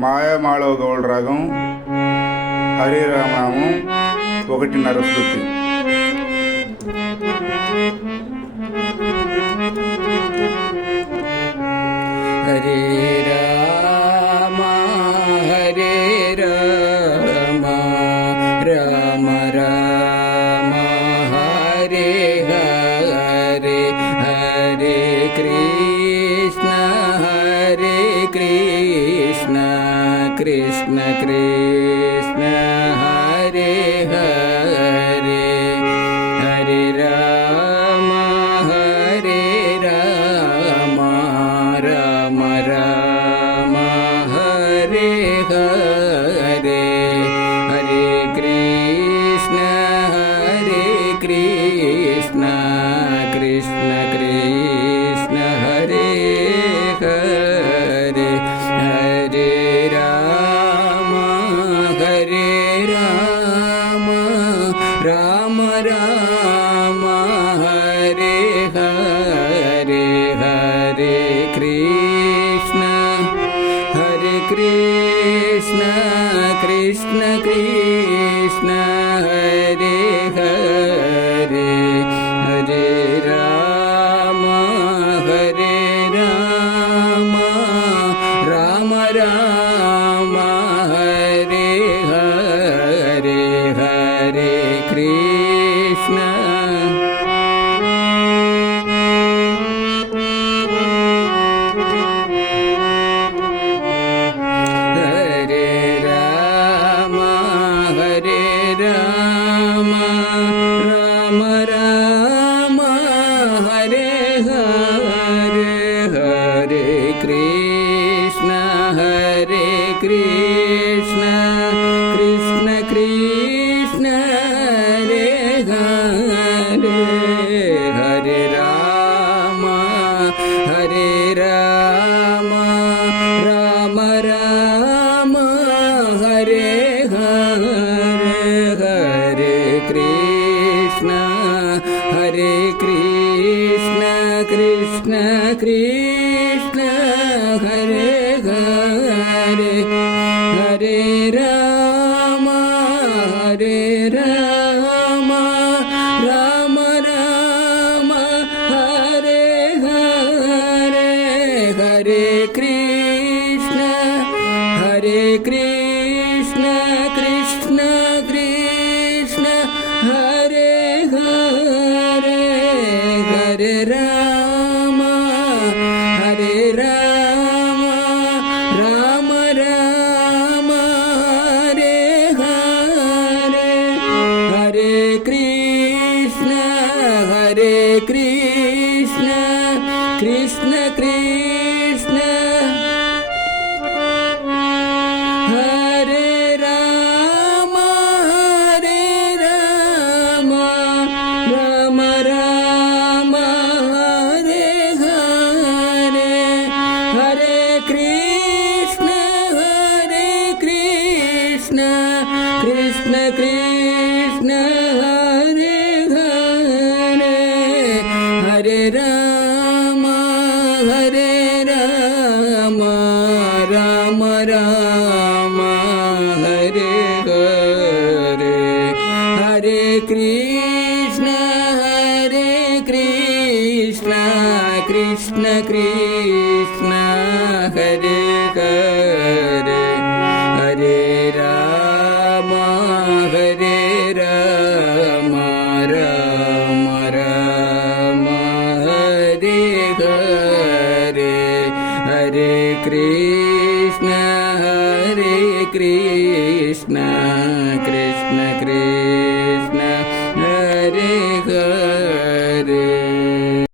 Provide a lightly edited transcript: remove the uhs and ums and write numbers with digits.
మాయమాళవ Gaula Ragam, హరిరామనామం 1:30 Shruti. Hare Rama Hare Rama Rama Rama Hare Hare, Hare Krishna Krishna Krishna Hare Hare, Hare Rama Rama Rama Hare Hare, Hare Krishna Krishna Krishna Hare Hare, Hare Rama Rama Rama Hare Hare, Hare Krishna Krishna Krishna Hare Hare, Hare Rama Rama Rama Hare Hare, Hare Krishna Hare Rama Rama Rama Hare Hare, Hare Krishna Krishna Krishna Hare Hare, Hare Rama Rama Rama Hare Hare, Hare Krishna Krishna Krishna Hare Hare, Hare Rama Rama Rama Hare Hare, Hare Krishna Krishna Krishna Hare Hare, Hare Rama Rama Rama Hare Hare, Hare Krishna Krishna Krishna Hare Rama Rama Rama Hare Hare, Hare Krishna Krishna Krishna Hare Hare, Hare Rama Rama Rama Hare Hare, Hare Krishna Krishna Krishna Hare Hare, Hare Rama Rama Rama Hare Hare, Hare Krishna Krishna Krishna